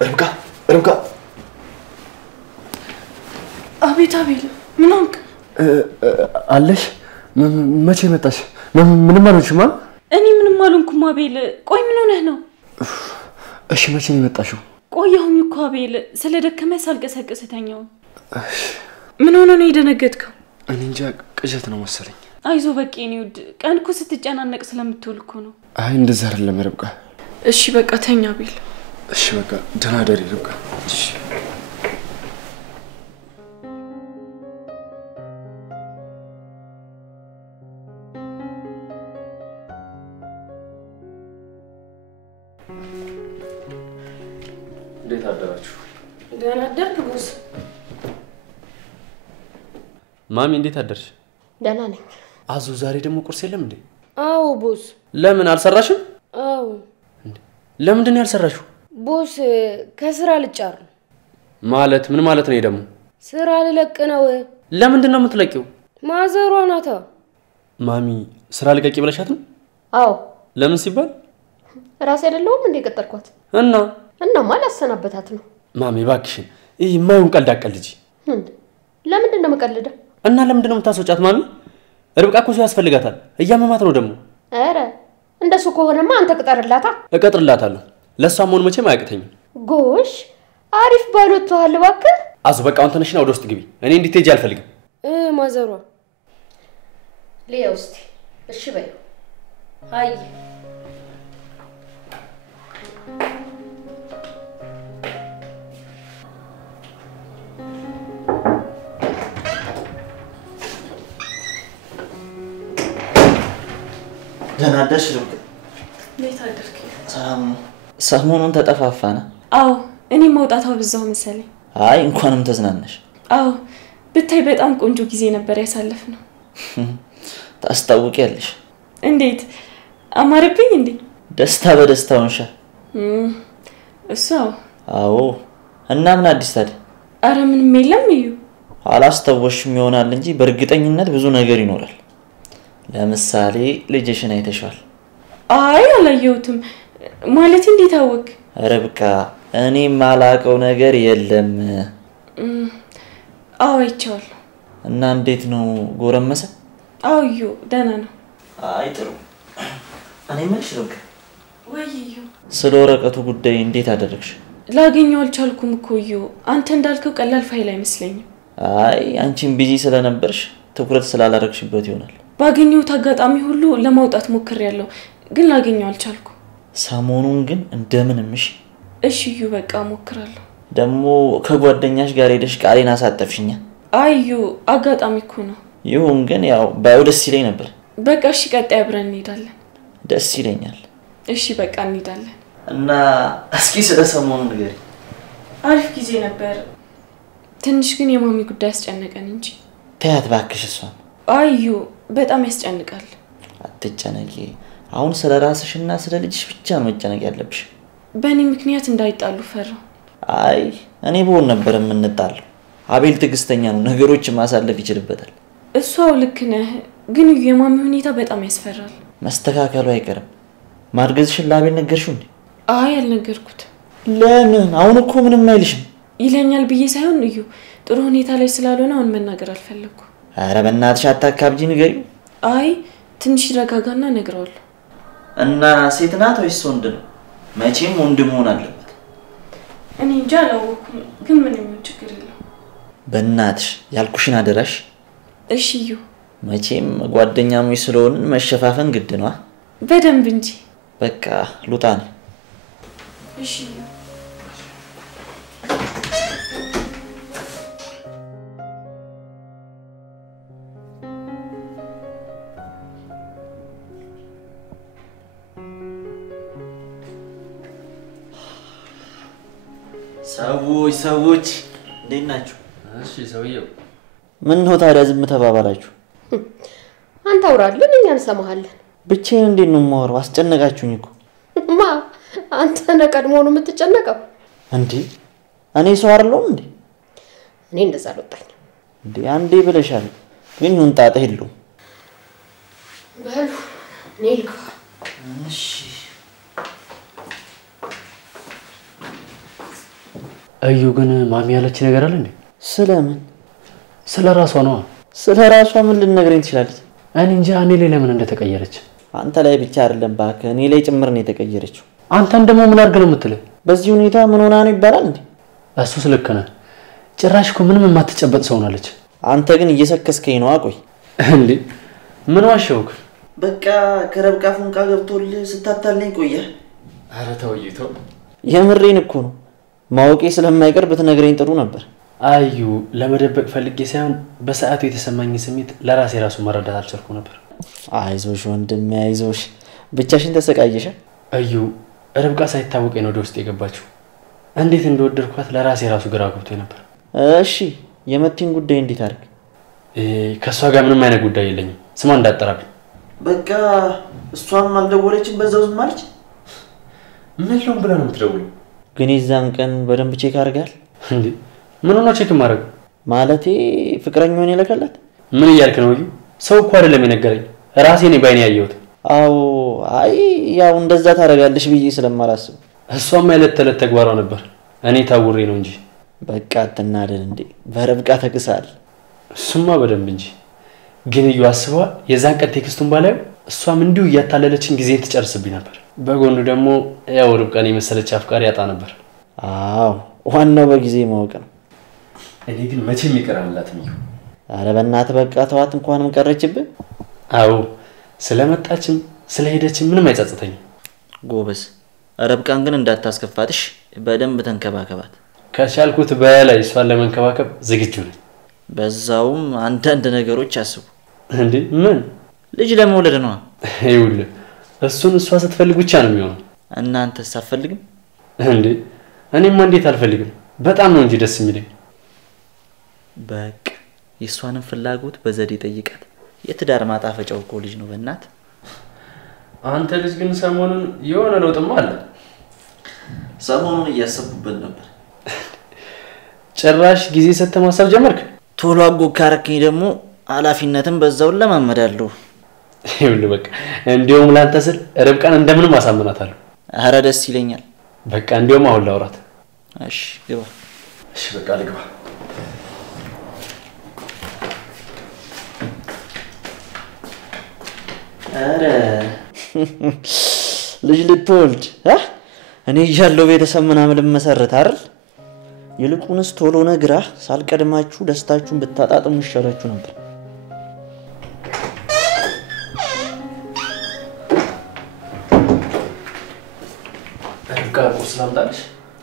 ربكا አቤት አቤል ምን ሆንክ አለሽ መቼ መጣሽ ምንም አልሆንሽማ እኔ ምንም አልሆንኩም አቤል ቆይ ምን ሆነህ ነው እሺ መቼ ነው የመጣሽው ቆየሁኝ እኮ አቤል ስለደከመ ሳልቀሰቅስ ተኛው ምን ሆነ ነው የደነገጥከው እኔ እንጃ ቅዠት ነው መሰለኝ አይዞ በቃ እኔ ውድ ቀንኩ ስትጨናነቅ ስለምትውል እኮ ነው አይ እንደዛ አይደለም ረብቃ እሺ በቃ ተኛ አቤል እሺ በቃ ደህና ደሪ ረብቃ እሺ እንዴት አደራችሁ ደህና አደርክ ቦስ ማሚ እንዴት አደርሽ ደህና ነኝ አዙ ዛሬ ደግሞ ቁርስ የለም እንዴ አዎ ቦስ ለምን አልሰራሽም አዎ ለምንድን ነው ያልሰራሽው ቦስ ከስራ ልጫር ማለት ምን ማለት ነው ደግሞ ስራ ልለቅ ነው ለምንድን ነው የምትለቂው ማዘሯ ናታ ማሚ ስራ ልቀቂ ብለሻት ነው አዎ ለምን ሲባል ራስ አይደለም እንዴ ቀጠርኳት እና ማል አሰናበታት ነው ማሚ ባክሽን ይሄ ማይውን ቀልድ አቀልጂ ለምንድን ነው መቀልደው እና ለምንድን ነው የምታስወጫት ማሚ ርብቃ እኮ ሰው ያስፈልጋታል እያመማት ነው ደግሞ አረ እንደሱ ከሆነማ አንተ ቅጠርላታ እቀጥርላታለሁ ለሷም ሆነ መቼም አያቅተኝም ጎሽ አሪፍ ባሎቷል እባክህ አዙ በቃ አሁን ተነሽና ወደ ውስጥ ግቢ እኔ እንድትሄጂ አልፈልግም ማዘሯ ሊያውስቲ እሺ በይ አይ ደህና አደርሽ ረብቃ እንዴት አደርክ ሰሞኑን ተጠፋፋና አዎ እኔ መውጣታው በዛው መሰለኝ አይ እንኳንም ተዝናናሽ አዎ ብታይ በጣም ቆንጆ ጊዜ ነበር ያሳለፍነው ታስታውቂያለሽ እንዴት አማረብኝ እንዴ ደስታ በደስታ ሆንሻ እሱ አዎ እና ምን አዲስ ታዲያ አረ ምንም የለም እዩ አላስተወሽም ይሆናል እንጂ በእርግጠኝነት ብዙ ነገር ይኖራል ለምሳሌ ልጅሽን አይተሻል አይ አላየሁትም ማለት እንዴት አወቅ ረብቃ እኔ ማላቀው ነገር የለም አዎ አይቻል እና እንዴት ነው ጎረመሰ አዎ እዩ ደህና ነው አይ ጥሩ እኔ ምንሽ ረብቃ ወይዩ ስለ ወረቀቱ ጉዳይ እንዴት አደረግሽ ላገኘው አልቻልኩም እኮ እዩ አንተ እንዳልከው ቀላል ፋይል አይመስለኝም አይ አንቺም ቢዚ ስለነበርሽ ትኩረት ስላላረግሽበት ይሆናል ባገኘው አጋጣሚ ሁሉ ለማውጣት ሞክሬያለሁ ግን ላገኘው አልቻልኩም ሰሞኑን ግን እንደምንም እሺ እዩ በቃ ሞክራለሁ ደሞ ከጓደኛሽ ጋር ሄደሽ ቃሌን አሳጠፍሽኛ አዩ አጋጣሚ እኮ ነው ይሁን ግን ያው ባይው ደስ ይለኝ ነበር በቃ እሺ ቀጣይ አብረን እንሄዳለን ደስ ይለኛል እሺ በቃ እንሄዳለን እና እስኪ ስለ ሰሞኑ ንገሪ አሪፍ ጊዜ ነበር ትንሽ ግን የማሚ ጉዳይ አስጨነቀን እንጂ ተያት ባክሽ እሷን አዩ በጣም ያስጨንቃል አትጨነቂ አሁን ስለራስሽና ስለልጅሽ ብቻ ነው መጨነቅ ያለብሽ በእኔ ምክንያት እንዳይጣሉ ፈራው አይ እኔ ቦን ነበር የምንጣለው አቤል ትግስተኛ ነው ነገሮችን ማሳለፍ ይችላልበታል እሷው ልክ ነህ ግን የማሚ ሁኔታ በጣም ያስፈራል መስተካከሉ አይቀርም ማርገዝሽን ለአቤል ነገርሽው እንዴ አይ አልነገርኩት ለምን አሁን እኮ ምንም አይልሽም ይለኛል ብዬ ሳይሆን እዩ ጥሩ ሁኔታ ላይ ስላልሆነ አሁን መናገር አልፈለኩም አረ በእናትሽ አታካብጂ ንገሪው አይ ትንሽ ረጋጋና ነግራለሁ እና ሴት ናት ወይስ ወንድ ነው መቼም ወንድ መሆን አለበት እኔ እንጃ አላወኩም ግን ምንም ችግር የለም በእናትሽ ያልኩሽን አደራሽ እሺ እዩ መቼም ጓደኛሞች ስለሆንን መሸፋፈን ግድ ነው በደንብ እንጂ በቃ ሉጣን እሺ ሰዎች እንዴት ናችሁ እሺ ሰውየው ምን ነው ታዲያ ዝም ተባባላችሁ አንተ አውራልን እኛ እንሰማሃለን ብቻዬን እንዴት ነው ማወራው አስጨነቃችሁኝ እኮ ማ አንተ ነቀድሞ ነው የምትጨነቀው እንዴ እኔ ሰው አይደለሁም እንዴ እኔ እንደዛ አልወጣኝ እንዴ አንዴ ብለሻል ግን ይሁን ጣጣ የለውም በሉ ኔልኩ እሺ እዩ ግን ማሚ ያለች ነገር አለ እንዴ? ስለምን? ስለ ራሷ ነው። ስለ ራሷ ምን ልትነግረኝ ትችላለች? እኔ እንጃ እኔ ላይ ለምን እንደተቀየረች። አንተ ላይ ብቻ አይደለም እባክህ እኔ ላይ ጭምር ነው የተቀየረችው። አንተን ደግሞ ምን አድርገህ ነው የምትለው? በዚህ ሁኔታ ምን ሆና ነው ይባላል እንዴ? እሱስ ልክ ነህ። ጭራሽ እኮ ምንም የማትጨበጥ ሰው ሆናለች። አንተ ግን እየሰከስከኝ ነው። አቆይ እንዴ ምን ዋሸውክ? በቃ ከረብቃ ፉንቃ ገብቶልህ ስታታለኝ ቆየህ። ኧረ ተውይቶ የምሬን እኮ ነው። ማወቄ ስለማይቀር ብትነግረኝ ጥሩ ነበር። አዩ ለመደበቅ ፈልጌ ሳይሆን በሰዓቱ የተሰማኝ ስሜት ለራሴ ራሱ መረዳት አልቻልኩ ነበር። አይዞሽ ወንድሜ አይዞሽ። ብቻሽን ተሰቃየሽ? እዩ ርብቃ ሳይታወቀኝ ነው ወደ ውስጥ የገባችው። እንዴት እንደወደድኳት ለራሴ ራሱ ግራ ገብቶኝ ነበር። እሺ የመቲን ጉዳይ እንዴት አድርግ? ከሷ ጋር ምንም አይነት ጉዳይ የለኝም። ስማ እንዳጠራብኝ። በቃ እሷም አልደወለችም በዛው ዝም አለች። ምን ሊሆን ብላ ነው የምትደውለው? ግን የዛን ቀን በደንብ ቼክ አድርጋል እንዴ? ምን ሆነ ቼክ ማድረግ? ማለቴ ፍቅረኛውን የለከላት? ምን እያልክ ነው? እዩ ሰው እኮ አይደለም የነገረኝ ራሴ ነኝ ባይኔ ያየሁት። አዎ አይ ያው እንደዛ ታደርጋለሽ ብዬ ስለማላስብ። እሷም የዕለት ተዕለት ተግባሯ ነበር። እኔ ታውሬ ነው እንጂ። በቃ አትናደድ እንዴ በረብቃ ተክሳል። እሱማ በደንብ እንጂ። ግን እዩ አስበዋ የዛን ቀን ቴክስቱን ባላዩ እሷም እንዲሁ እያታለለችን ጊዜን ትጨርስብኝ ነበር። በጎኑ ደግሞ ያው ርብቃን የመሰለች አፍቃሪ ያጣ ነበር። አዎ ዋናው በጊዜ ማወቅ ነው። እኔ ግን መቼም ይቀራልላትም እዩ። አረ በእናትህ በቃ ተዋት እንኳንም ቀረችብህ። አዎ ስለመጣችም ስለሄደችም ምንም አይጸጽተኝም። ጎበዝ ረብቃን ግን እንዳታስከፋትሽ በደንብ ተንከባከባት። ከቻልኩት በላይ እሷን ለመንከባከብ ዝግጁ ነኝ። በዛውም አንዳንድ ነገሮች አስቡ። እንዴ ምን? ልጅ ለመውለድ ነው። ይኸውልህ እሱን እሷ ስትፈልግ ብቻ ነው የሚሆነው። እናንተስ አትፈልግም እንዴ? እኔማ እንዴት አልፈልግም? በጣም ነው እንጂ ደስ የሚለኝ። በቃ የሷንም ፍላጎት በዘዴ ጠይቃት። የትዳር ማጣፈጫው እኮ ልጅ ነው በእናት። አንተ ልጅ ግን ሰሞኑን የሆነ ለውጥማ አለ። ሰሞኑን እያሰብኩበት ነበር። ጭራሽ ጊዜ ሰጥተህ ማሰብ ጀመርክ? ቶሎ አጎግ ካረከኝ ደግሞ ኃላፊነትን በዛው ለማመዳለሁ። ይኸውልህ በቃ እንዲያውም ላንተ ስል ርብቃን እንደምንም አሳምናታለሁ። ኧረ ደስ ይለኛል። በቃ እንዲያውም አሁን ላውራት። እሺ ግባ። እሺ በቃ ልግባ። አረ ልጅ ልትወልድ እኔ እያለሁ ቤተሰብ ምናምን ልመሰረት አይደል? ይልቁንስ ቶሎ ነግረህ ሳልቀድማችሁ ደስታችሁን ብታጣጥሙ ይሻላችሁ ነበር። ርብቃ ቁርስ ላምጣልሽ?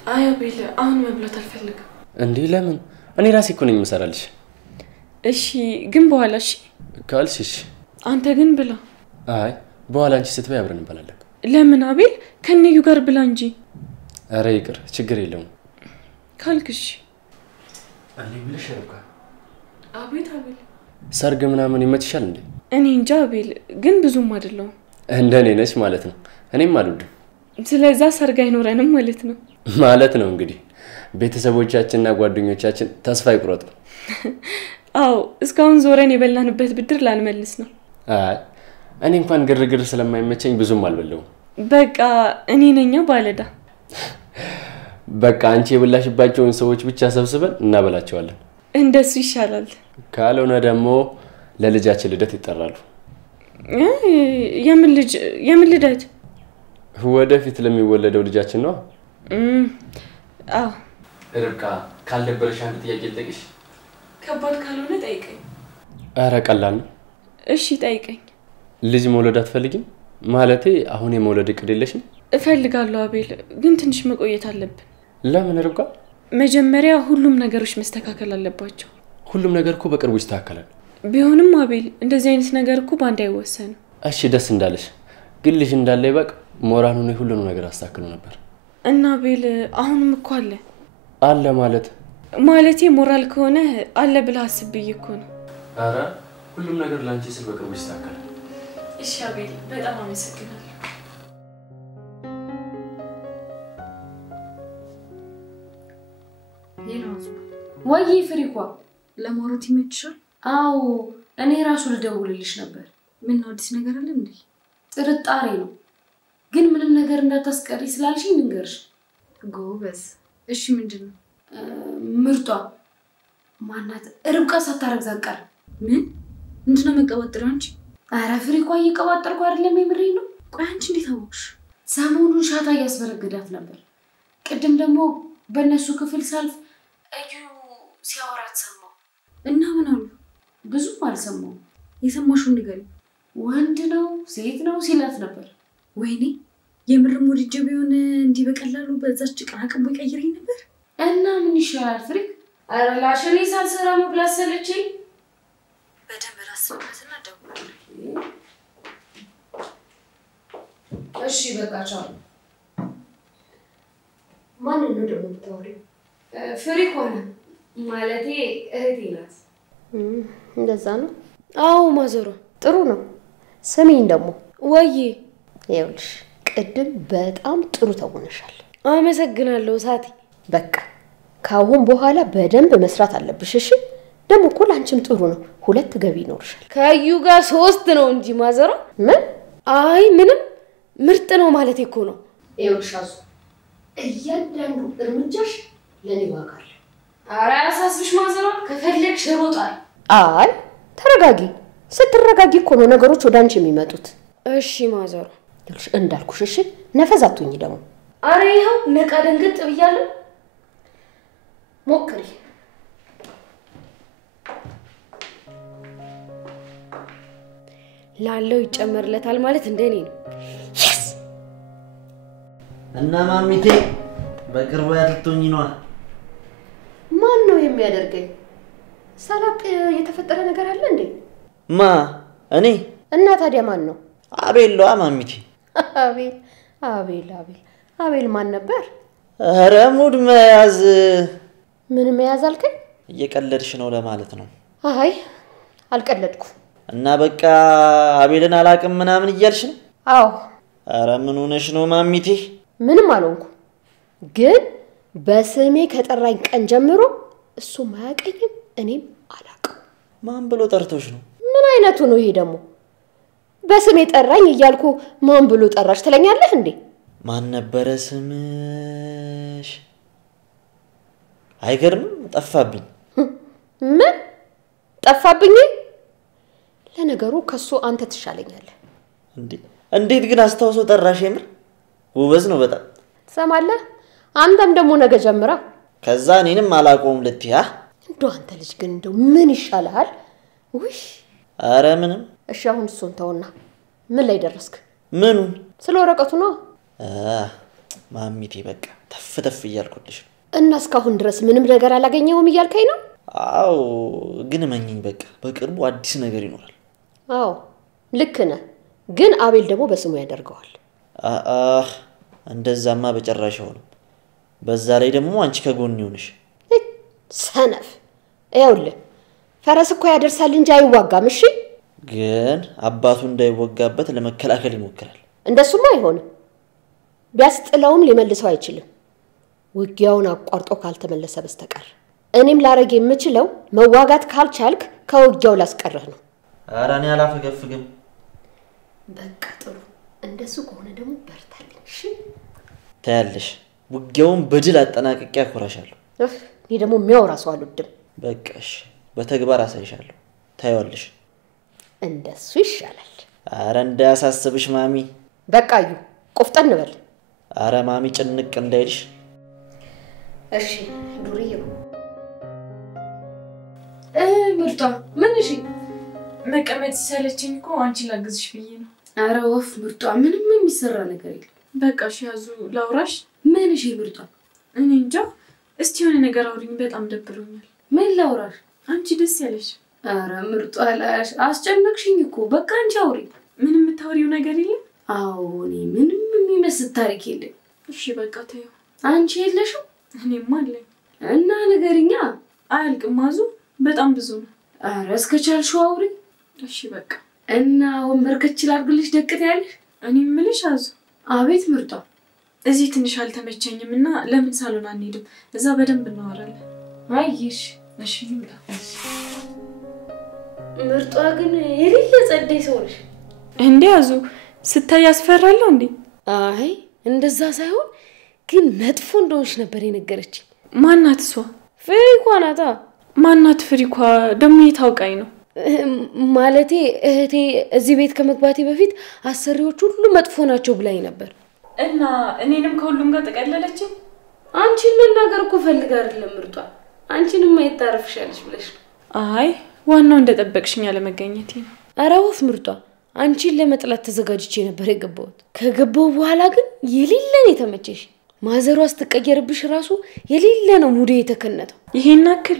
አይ አቤል አሁን መብላት አልፈልግም። እንዴ ለምን? እኔ ራሴ እኮ ነኝ የምሰራልሽ። እሺ ግን በኋላ እሺ ካልሽ እሺ። አንተ ግን ብላ። አይ በኋላ አንቺ ስትበይ አብረን እንበላለን። ለምን አቤል? ከነዩ ጋር ብላ እንጂ። አረ ይቅር ችግር የለውም ካልክሽ። እኔ ብለሽ ርብቃ አቤት አቤል ሰርግ ምናምን ይመችሻል እንዴ? እኔ እንጃ አቤል ግን ብዙም አይደለም። እንደኔ ነሽ ማለት ነው። እኔም አልወድም። ስለዛ ሰርግ አይኖረንም ማለት ነው። ማለት ነው እንግዲህ ቤተሰቦቻችንና ጓደኞቻችን ተስፋ ይቁረጡ። አዎ እስካሁን ዞረን የበላንበት ብድር ላንመልስ ነው። አይ እኔ እንኳን ግርግር ስለማይመቸኝ ብዙም አልበለውም። በቃ እኔ ነኝ ባለዳ። በቃ አንቺ የበላሽባቸውን ሰዎች ብቻ ሰብስበን እናበላቸዋለን። እንደሱ ይሻላል። ካልሆነ ደግሞ ለልጃችን ልደት ይጠራሉ። የምን ልደት? ወደፊት ለሚወለደው ልጃችን ነው። አዎ ርብቃ ካልደበረሽ አንድ ጥያቄ ልጠይቅሽ። ከባድ ካልሆነ ጠይቀኝ። አረ ቀላል ነው። እሺ ጠይቀኝ። ልጅ መውለድ አትፈልጊም? ማለቴ አሁን የመውለድ እቅድ የለሽም? እፈልጋለሁ አቤል ግን ትንሽ መቆየት አለብን። ለምን ርብቃ? መጀመሪያ ሁሉም ነገሮች መስተካከል አለባቸው። ሁሉም ነገር እኮ በቅርቡ ይስተካከላል። ቢሆንም አቤል እንደዚህ አይነት ነገር እኮ ባንድ አይወሰንም። እሺ ደስ እንዳለሽ። ግን ልጅ እንዳለ ይበቅ ሞራኑ ነው ሁሉንም ነገር አስተካክሎ ነበር። እና አቤል አሁንም እኮ አለ ማለቴ ሞራል ከሆነ አለ ብለህ አስብዬ እኮ ነው። አረ ሁሉም ነገር ላንቺ ስል በቅርቡ ይስተካከላል። እሺ አቤል በጣም አመሰግናለሁ። ወይ ፍሪኳ ለማውራት ይመችሻል? አዎ እኔ ራሱ ልደውልልሽ ነበር። ምን አዲስ ነገር አለ እንዴ? ጥርጣሬ ነው ግን ምንም ነገር እንዳታስቀሪ ስላልሽኝ ልንገርሽ። ጎበዝ እሺ ምንድነው? ምርጧ ማናት ርብቃ ሳታረግዝ አትቀር። ምን ምንድነው መቀባጠሪው አንቺ? አረ ፍሪኳ እየቀባጠርኩ አይደለም የምሬን ነው። ቆይ አንቺ እንዴት አወቅሽ? ሰሞኑን ሻታ እያስበረገዳት ነበር። ቅድም ደግሞ በእነሱ ክፍል ሳልፍ እዩ ሲያወራት ሰማሁ። እና ምን አሉ? ብዙም አልሰማሁም። የሰማሽው ንገሪ። ወንድ ነው ሴት ነው ሲላት ነበር። ወይኔ የምርም ወድጄ ቢሆን እንዲህ በቀላሉ በዛች ቅራቅም ይቀይረኝ ነበር። እና ምን ይሻላል ፍሪክ? አረ ላሽኔ ሳልሰራ መብላት ሰለቸኝ። በደንብ ላስብበትና ደውላለሁ። እሺ በቃ ቻው። ማንን ነው ደግሞ የምታወሪው? ፍሪክ ሆነ ማለቴ እህቴ ናት። እንደዛ ነው? አዎ ማዘሯ። ጥሩ ነው። ስሚኝ ደግሞ ወይ ይኸውልሽ ቅድም በጣም ጥሩ ተውነሻል። አመሰግናለሁ ሳቲ። በቃ ካሁን በኋላ በደንብ መስራት አለብሽ እሺ? ደግሞ እኮ ላንቺም ጥሩ ነው። 2 ገቢ ይኖርሻል። ከዩ ጋር 3 ነው እንጂ ማዘሯ። ምን? አይ ምንም ምርጥ ነው ማለት እኮ ነው። ይኸውልሽ አዙ እያንዳንዱ እርምጃሽ ለኔ ዋጋ አለው። አረ አሳስብሽ ማዘሯ ከፈለግሽ እሮጣለሁ። አይ ተረጋጊ። ስትረጋጊ እኮ ነው ነገሮች ወደ አንቺ የሚመጡት። እሺ ማዘሯ። ይኸውልሽ እንዳልኩሽ እሺ? ነፈዝ አትሁኝ ደግሞ። አረ ይኸው ነቃ ደንገጥ ብያለሁ። ሞክሪ። ላለው ይጨመርለታል ማለት እንደኔ ነው። እና ማሚቴ በቅርቡ ያልቶኝ ነው። ማን ነው የሚያደርገኝ? ሳላቅ የተፈጠረ ነገር አለ እንዴ? ማ እኔ? እና ታዲያ ማን ነው? አቤልዋ ማሚቴ። አቤል አቤል አቤል አቤል ማን ነበር? ኧረ ሙድ መያዝ። ምን መያዝ አልከኝ? እየቀለድሽ ነው ለማለት ነው። አይ አልቀለድኩም። እና በቃ አቤልን አላቅም ምናምን እያልሽ ነው? አዎ። ኧረ ምን ሆነሽ ነው ማሚቴ? ምንም አልሆንኩም። ግን በስሜ ከጠራኝ ቀን ጀምሮ እሱ ማያቀኝም እኔም አላቀው። ማን ብሎ ጠርቶሽ ነው? ምን አይነቱ ነው ይሄ ደግሞ? በስሜ ጠራኝ እያልኩ ማን ብሎ ጠራሽ ትለኛለህ እንዴ? ማን ነበረ ስምሽ? አይገርምም? ጠፋብኝ። ምን ጠፋብኝ? ለነገሩ ከሱ አንተ ትሻለኛለህ። እንዴት ግን አስታውሶ ጠራሽ? የምር ውበዝ ነው በጣም። ትሰማለህ? አንተም ደግሞ ነገ ጀምራ ከዛ እኔንም አላቆም ልትያ። እንደው አንተ ልጅ ግን እንደው ምን ይሻልሃል? ውይ አረ ምንም። እሺ አሁን እሱን ተውና ምን ላይ ደረስክ? ምኑን? ስለ ወረቀቱ ነው። ማሚቴ በቃ ተፍ ተፍ እያልኩልሽ ነው። እና እስካሁን ድረስ ምንም ነገር አላገኘሁም እያልከኝ ነው? አዎ ግን መኝኝ በቃ በቅርቡ አዲስ ነገር ይኖራል። አዎ ልክ ነህ። ግን አቤል ደግሞ በስሙ ያደርገዋል። እንደዛማ በጨራሽ ሆነ። በዛ ላይ ደግሞ አንቺ ከጎን ይሆንሽ። ሰነፍ። ይኸውልህ ፈረስ እኮ ያደርሳል እንጂ አይዋጋም። እሺ ግን አባቱ እንዳይወጋበት ለመከላከል ይሞክራል። እንደሱማ አይሆንም። ቢያስጥለውም ሊመልሰው አይችልም ውጊያውን አቋርጦ ካልተመለሰ በስተቀር። እኔም ላረግ የምችለው መዋጋት ካልቻልክ ከውጊያው ላስቀረህ ነው። ኧረ እኔ አላፈገፍግም። በቃ ጥሩ። እንደሱ ከሆነ ደግሞ በርታልኝ። እሺ ታያለሽ፣ ውጊያውን በድል አጠናቅቄ አኮራሻለሁ። እኔ ደግሞ የሚያወራ ሰው አልወድም። በቃ እሺ፣ በተግባር አሳይሻለሁ። ታይዋለሽ። እንደሱ ይሻላል። ኧረ እንዳያሳስብሽ ማሚ። በቃ እዩ ቆፍጠን በል። ኧረ ማሚ ጭንቅ እንዳይልሽ። እሺ ዱርዬው ምርጧ ምን እሺ መቀመጥ ሲሰለችኝ እኮ አንቺ ላግዝሽ ብዬ ነው። አረ ወፍ ምርጧ ምንም የሚሰራ ነገር የለም። በቃ እሺ ያዙ ላውራሽ። ምን እሺ ምርጧ? እኔ እንጃ። እስቲ የሆነ ነገር አውሪኝ፣ በጣም ደብሮኛል። ምን ላውራሽ? አንቺ ደስ ያለሽ። አረ ምርጧ ላሽ አስጨነቅሽኝ እኮ። በቃ አንቺ አውሪ። ምንም የምታወሪው ነገር የለም? አዎ እኔ ምንም የሚመስል ታሪክ የለም። እሺ በቃ ተይው። አንቺ የለሽም? እኔማ አለኝ። እና ነገርኛ አያልቅም አዙ፣ በጣም ብዙ ነው። አረ እስከቻልሽው አውሪ። እሺ በቃ እና ወንበር ከችል አድርግልሽ ደቅት ያለሽ። እኔ የምልሽ አዙ። አቤት ምርጧ። እዚህ ትንሽ አልተመቸኝም እና ለምን ሳሎን አንሄድም? እዛ በደንብ እናወራለን። አይሽ እሺ ይምጣ። ምርጧ ግን የሌለ ጸደይ ሰው ነሽ እንዴ አዙ። ስታይ ያስፈራል እንዴ? አይ እንደዛ ሳይሆን ግን መጥፎ እንደሆንሽ ነበር የነገረችኝ። ማናት እሷ? ፍሪኳ ናታ። ማናት ፍሪኳ? ደሞ የታውቃኝ ነው ማለቴ እህቴ እዚህ ቤት ከመግባቴ በፊት አሰሪዎች ሁሉ መጥፎ ናቸው ብላኝ ነበር። እና እኔንም ከሁሉም ጋር ተቀለለችኝ። አንቺን መናገር እኮ ፈልጋ አይደለም ምርጧ፣ አንቺንም ማይታረፍሻለሽ ብለሽ ነው። አይ ዋናው እንደጠበቅሽኝ አለመገኘቴ ነው። ኧረ ወፍ ምርጧ፣ አንቺን ለመጥላት ተዘጋጅቼ ነበር የገባሁት። ከገባሁ በኋላ ግን የሌለን የተመቸሽ ማዘሯ ስትቀየርብሽ ራሱ የሌለ ነው ሙዴ የተከነተው። ይሄን አክል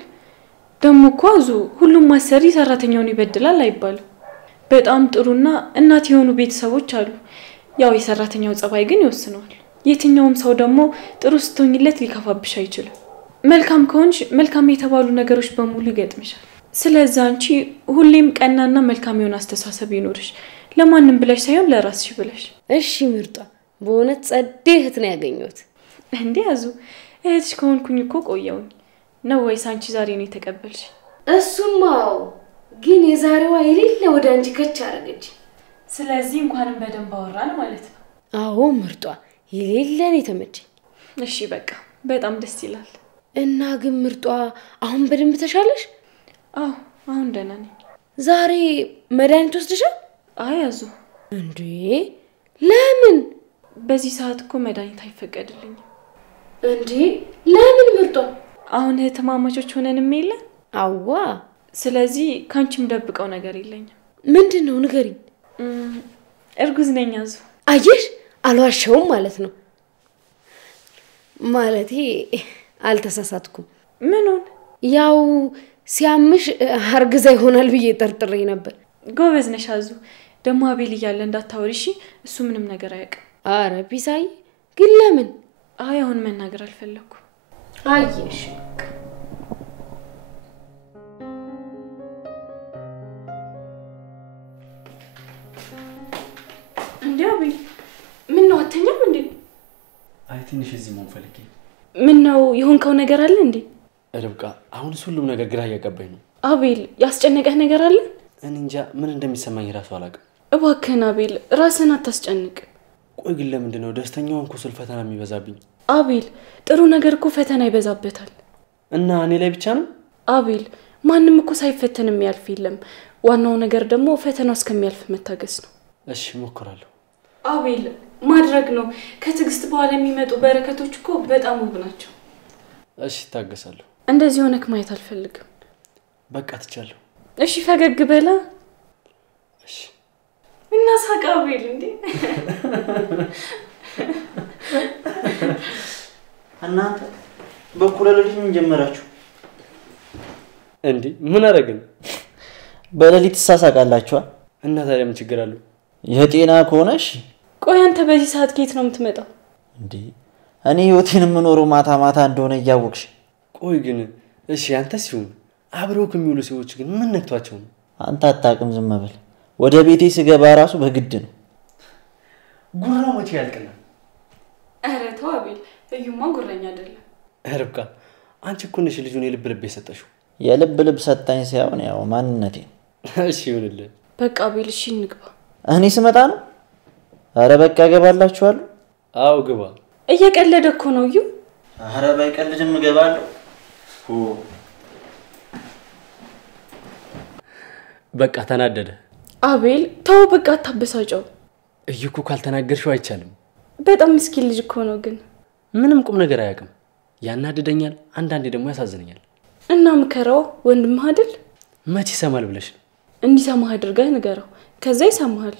ደሞ እኮ አዙ ሁሉም ማሰሪ ሰራተኛውን ይበድላል አይባልም። በጣም ጥሩና እናት የሆኑ ቤተሰቦች አሉ። ያው የሰራተኛው ጸባይ ግን ይወስነዋል። የትኛውም ሰው ደግሞ ጥሩ ስትሆኝለት ሊከፋብሽ አይችልም። መልካም ከሆንሽ መልካም የተባሉ ነገሮች በሙሉ ይገጥምሻል። ስለዚህ አንቺ ሁሌም ቀናና መልካም የሆነ አስተሳሰብ ይኖርሽ፣ ለማንም ብለሽ ሳይሆን ለራስሽ ብለሽ። እሺ ምርጧ፣ በእውነት ጸዴ እህት ነው ያገኘሁት። እንዴ አዙ እህትሽ ከሆንኩኝ እኮ ቆየሁኝ ነው ወይስ አንቺ ዛሬ ነው የተቀበልሽ? እሱማው ግን የዛሬዋ የሌለ ወደ አንቺ ከች አረገች። ስለዚህ እንኳንም በደንብ አወራን ማለት ነው። አዎ ምርጧ፣ የሌለን የተመቸኝ። እሺ በቃ በጣም ደስ ይላል። እና ግን ምርጧ አሁን በደንብ ተሻለሽ? አዎ አሁን ደህና ነኝ። ዛሬ መድኃኒት ወስደሻል? አይ አዙ። እንዴ ለምን? በዚህ ሰዓት እኮ መድኃኒት አይፈቀድልኝም። እንዴ ለምን ምርጧ? አሁን እህትማማቾች ሆነን የለ? አዋ። ስለዚህ ካንቺም ደብቀው ነገር የለኝም። ምንድነው ንገሪኝ። እርጉዝ ነኝ አዙ። አየሽ አልዋሸውም ማለት ነው። ማለቴ አልተሳሳትኩም። ምኑን? ያው ሲያምሽ አርግዛ ይሆናል ብዬ ጠርጥሬ ነበር። ጎበዝ ነሽ አዙ። ደሞ አቤል እያለ እንዳታወሪሽ፣ እሱ ምንም ነገር አያውቅም። አረ ቢሳይ ግን ለምን? አይ አሁን መናገር አልፈለኩም። አየሽ እንዴ አቤል ምን ነው አተኛም እንዴ? አይ ትንሽ እዚህ መሆን ፈልጌ። ምን ነው የሆንከው ነገር አለ እንዴ? ርብቃ አሁንስ ሁሉም ነገር ግራ እያጋባኝ ነው። አቤል ያስጨነቀህ ነገር አለ? እኔ እንጃ ምን እንደሚሰማኝ ራሱ አላውቅም። እባክህን አቤል ራስህን አታስጨንቅ። ቆይ ግን ለምንድን ነው ደስተኛው እንኳን ስል ፈተና የሚበዛብኝ? አቤል ጥሩ ነገር እኮ ፈተና ይበዛበታል። እና እኔ ላይ ብቻ ነው? አቤል ማንም እኮ ሳይፈተን የሚያልፍ የለም። ዋናው ነገር ደግሞ ፈተናው እስከሚያልፍ መታገስ ነው። እሺ እሞክራለሁ። አቤል ማድረግ ነው። ከትዕግስት በኋላ የሚመጡ በረከቶች እኮ በጣም ውብ ናቸው። እሺ ታገሳለሁ። እንደዚህ ሆነክ ማየት አልፈልግም። በቃ ትቻለሁ። እሺ ፈገግ በላ። እሺ እና ሳቅ አቤል እንዴ። እናንተ በኩለ ሌሊት ምን ጀመራችሁ እንዴ? ምን አደረግን? በሌሊት ተሳሳቃላችሁ? እና ታዲያ ምን ችግር አለው? የጤና ከሆነሽ። ቆይ አንተ በዚህ ሰዓት ከየት ነው የምትመጣው እንዴ? እኔ ህይወቴን የምኖረው ማታ ማታ እንደሆነ እያወቅሽ። ቆይ ግን እሺ አንተስ ይሁን አብረው ከሚውሉ ሰዎች ግን ምን ነክቷቸው ነው? አንተ አታውቅም፣ ዝም በል። ወደ ቤቴ ስገባ ራሱ በግድ ነው። ጉራው መቼ ያልቅና? ኧረ ተው አቤል፣ እዩማ ጉረኛ አይደለም። ርብቃ አንቺ እኮ ነሽ ልጁን የልብ ልብ የሰጠሽው። የልብ ልብ ሰጣኝ ሳይሆን ያው ማንነቴ። እሺ ይሁንልህ። በቃ አቤል እሺ እንግባ። እኔ ስመጣ ነው? አረ በቃ እገባላችኋለሁ። አው ግባ። እየቀለደ እኮ ነው እዩ። አረ ባይቀልድም እገባለሁ። በቃ ተናደደ። አቤል ተው በቃ አታበሳጨው። እዩ እኮ ካልተናገርሽው አይቻልም። በጣም ምስኪን ልጅ እኮ ነው ግን ምንም ቁም ነገር አያውቅም። ያናድደኛል፣ አንዳንዴ ደግሞ ያሳዝነኛል። እና ምከረው፣ ወንድምህ አይደል? መቼ ይሰማል ብለሽ ነው? እንዲሰማህ አድርገህ ንገረው፣ ከዛ ይሰማሃል።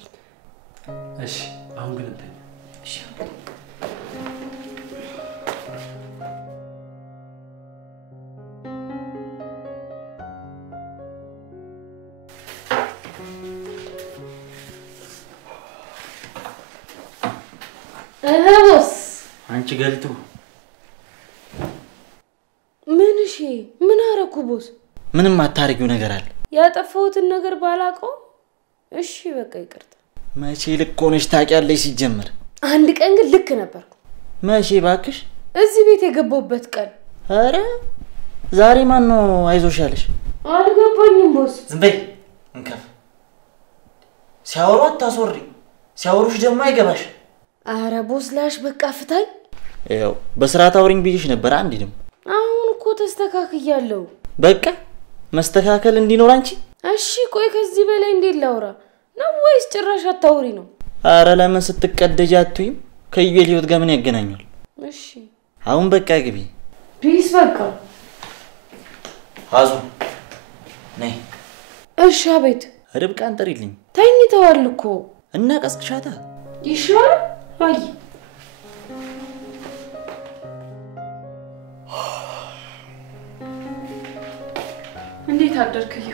እሺ አሁን ግን እንተኛ። እሺ ቦስ አንቺ ገልቱ ምን? እሺ ምን አረኩ ቦስ? ምንም አታርጊው ነገር አለ። ያጠፋሁትን ነገር ባላውቀው እሺ በቃ ይቅርታ። መቼ ልክ ሆነሽ ታውቂያለሽ? ሲጀመር አንድ ቀን ግን ልክ ነበርኩ። መቼ ባክሽ? እዚህ ቤት የገባሁበት ቀን። አረ ዛሬ ማን ነው አይዞሽ ያለሽ? አልገባኝም ቦስ። ዝም በይ እንከፍ። ሲያወሩ አታስወሪ፣ ሲያወሩሽ ደግሞ አይገባሽ። አረ ቦስ ላሽ በቃ ፍታኝ። ያው በስርዓት አውሪኝ ብዬሽ ነበር። አንዴ ደግሞ አሁን አስተካክያለሁ። በቃ መስተካከል እንዲኖር አንቺ። እሺ ቆይ ከዚህ በላይ እንዴት ላውራ ነው? ወይስ ጭራሽ አታውሪ ነው? አረ ለምን ስትቀደጂ አትይም? ከዩኤል ህይወት ጋር ምን ያገናኛል? እሺ አሁን በቃ ግቢ። ፕሊዝ በቃ አዙ ነይ። እሺ አቤት። ርብቃን ጥሪልኝ። ተኝተዋል እኮ እና ቀስቅሻታ። ይሻላል። አይ እንዴት አደርክዩ?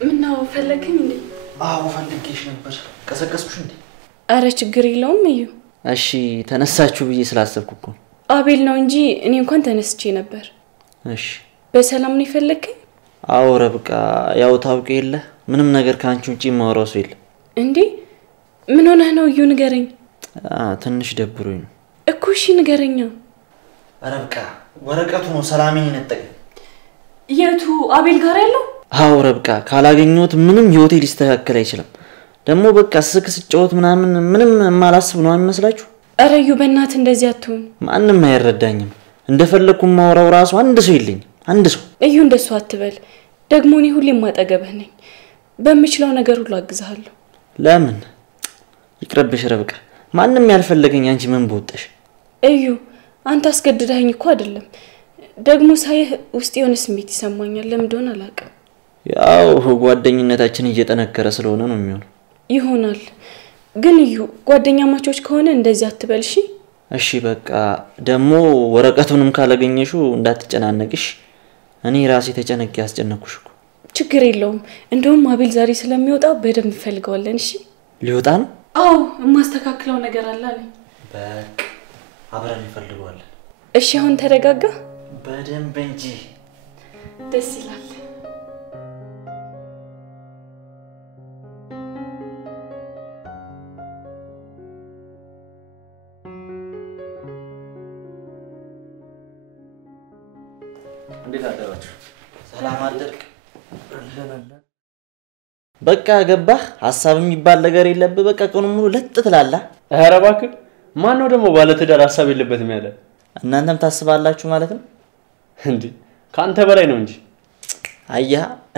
ምነው ፈለግኝ እንዴ? አዎ ፈልጌሽ ነበር። ቀሰቀስኩሽ እንዴ? አረ ችግር የለውም እዩ። እሺ ተነሳችሁ ብዬ ስላሰብኩ እኮ። አቤል ነው እንጂ እኔ እንኳን ተነስቼ ነበር። እሺ በሰላም ነው የፈለግኝ? አዎ ርብቃ፣ ያው ታውቂ የለ ምንም ነገር ካንቺ ውጪ ማውራው ሰው የለም። እንዴ ምን ሆነህ ነው እዩ? ንገረኝ። ትንሽ ደብሮኝ ነው እኮ። እሺ ንገረኛ። ርብቃ ወረቀቱ ነው ሰላሜን የነጠቀኝ። የቱ? አቤል ጋር ያለው? አዎ ርብቃ፣ ካላገኘሁት ምንም ህይወቴ ሊስተካከል አይችልም። ደግሞ በቃ ስጫወት ምንም ማላስብ ነው አይመስላችሁ? ኧረ እዩ በእናትህ እንደዚህ አትሁን። ማንም አይረዳኝም። እንደፈለኩ ማውራው ራሱ አንድ ሰው የለኝም። አንድ ሰው። እዩ እንደሱ አትበል። ደግሞ እኔ ሁሌም ማጠገብህ ነኝ። በምችለው ነገር ሁሉ አግዝሃለሁ። ለምን? ይቅርብሽ ርብቃ። ማንም ያልፈለገኝ አንቺ ምን በወጣሽ? እዩ አንተ አስገድደኸኝ እኮ አይደለም። ደግሞ ሳይህ ውስጥ የሆነ ስሜት ይሰማኛል። ለምን እንደሆነ አላውቅም። ያው ጓደኝነታችን እየጠነከረ ስለሆነ ነው የሚሆነው። ይሆናል። ግን እዩ ጓደኛማቾች ከሆነ እንደዚህ አትበል እሺ? እሺ በቃ። ደግሞ ወረቀቱንም ካላገኘሽው እንዳትጨናነቅሽ። እኔ ራሴ ተጨነቄ ያስጨነኩሽ እኮ። ችግር የለውም። እንደውም አቤል ዛሬ ስለሚወጣ በደንብ እንፈልገዋለን። እሺ ሊወጣ ነው? አዎ የማስተካክለው ነገር አለ አለኝ። በቃ አብረን እንፈልገዋለን። እሺ አሁን ተረጋጋ። በደንብ እንጂ። ደስ ይላል። እንዴት አደራችሁ? ሰላም አደርክ? በቃ ገባህ? ሐሳብ የሚባል ነገር የለብህ። በቃ ቀኑን ሙሉ ለጥ ትላለህ። ኧረ እባክህ ማን ነው ደግሞ ባለ ትዳር ሐሳብ የለበትም ያለ? እናንተም ታስባላችሁ ማለት ነው እንዴ? ካንተ በላይ ነው እንጂ። አያ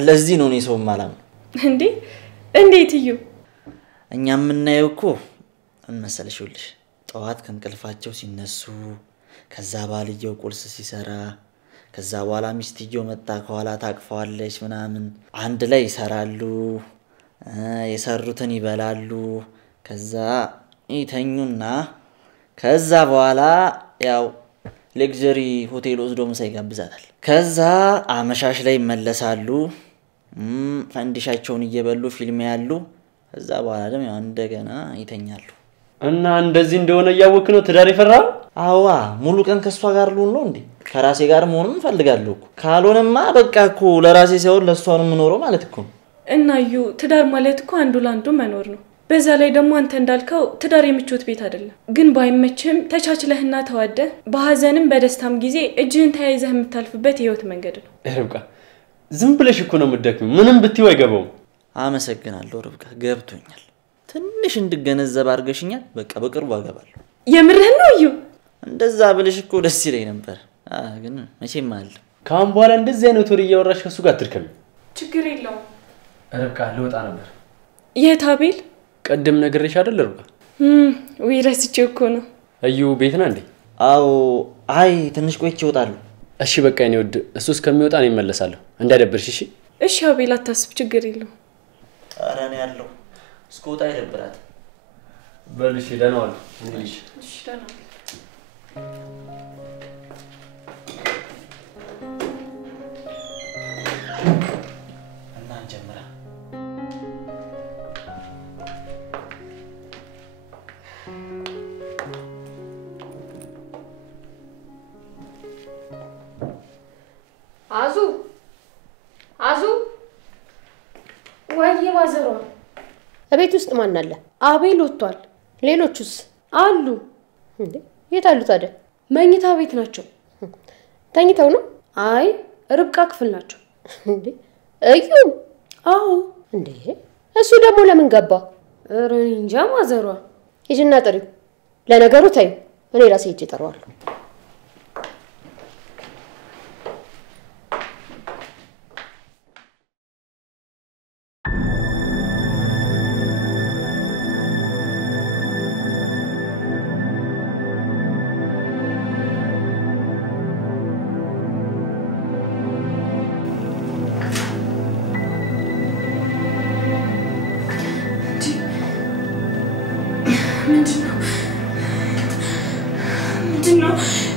ለዚህ ነው እኔ ሰው ማላም። እንዴ እንዴት እዩ? እኛ የምናየው እኮ እንመሰልሽልሽ ጠዋት ከእንቅልፋቸው ሲነሱ፣ ከዛ ባልየው ቁርስ ሲሰራ፣ ከዛ በኋላ ሚስትየው መጣ ከኋላ ታቅፈዋለች ምናምን፣ አንድ ላይ ይሰራሉ፣ የሰሩትን ይበላሉ፣ ከዛ ይተኙና ከዛ በኋላ ያው ሌክዠሪ ሆቴል ወስዶ ምሳ ይጋብዛታል። ከዛ አመሻሽ ላይ ይመለሳሉ፣ ፈንዲሻቸውን እየበሉ ፊልም ያሉ፣ ከዛ በኋላ ደግሞ ያው እንደገና ይተኛሉ። እና እንደዚህ እንደሆነ ያወክ ነው ትዳር ይፈራል? አዋ ሙሉ ቀን ከሷ ጋር ልሁን ነው እንዴ? ከራሴ ጋር መሆንም ፈልጋለሁ እኮ። ካልሆነማ በቃ እኮ ለራሴ ሳይሆን ለሷ ነው የምኖረው ማለት እኮ። እና እዩ ትዳር ማለት እኮ አንዱ ለአንዱ መኖር ነው። በዛ ላይ ደግሞ አንተ እንዳልከው ትዳር የምቾት ቤት አይደለም። ግን ባይመችም ተቻችለህና ተዋደህ በሐዘንም በደስታም ጊዜ እጅህን ተያይዘህ የምታልፍበት የህይወት መንገድ ነው። ርብቃ ዝም ብለሽ እኮ ነው የምትደክሚው። ምንም ብትይው አይገባውም። አመሰግናለሁ ርብቃ፣ ገብቶኛል። ትንሽ እንድገነዘብ አድርገሽኛል። በቃ በቅርቡ አገባለሁ። የምርህን ነው እዩ? እንደዛ ብለሽ እኮ ደስ ይለኝ ነበር። ግን መቼም አለ ካሁን በኋላ እንደዚህ አይነት ወሬ እያወራሽ ከሱ ጋር አትርከም። ችግር የለውም። ርብቃ ልወጣ ነበር። የት አቤል? ቀደም ነግሬሽ አይደል ርብቃ? ወይ ረስቼው እኮ ነው። እዩ ቤት ነህ እንዴ? አዎ። አይ ትንሽ ቆይቼ እወጣለሁ። እሺ በቃ እኔ ወድ እሱ እስከሚወጣ ነው እመለሳለሁ። እንዳይደብርሽ እሺ? እሺ አቤል አታስብ፣ ችግር የለውም። ኧረ እኔ ያለው እስከወጣ ይደብራት። በልሽ ደህና ዋል። እሺ ደህና እና እንጀምራ። አዙ አዙ ወይ ማዘሯ እቤት ውስጥ ማን አለ? አቤል ወጥቷል። ሌሎቹስ አሉ እንዴ? የት አሉ ታዲያ? መኝታ ቤት ናቸው። ተኝተው ነው? አይ ርብቃ ክፍል ናቸው። እንዴ እዩ? አዎ። እንዴ እሱ ደግሞ ለምን ገባ? ኧረ እንጃ ማዘሯ። ሂጂና ጥሪው። ለነገሩ ታዩ እኔ ራሴ ሂጅ እጠራዋለሁ።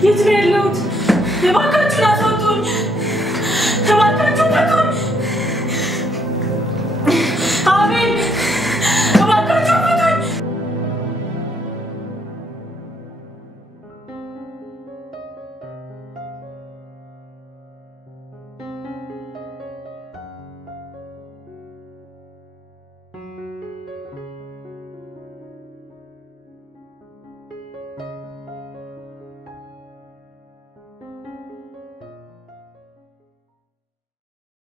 የት ነው ያለሁት? እባካችሁን አስወጡኝ! እባካችሁ ፍቱኝ!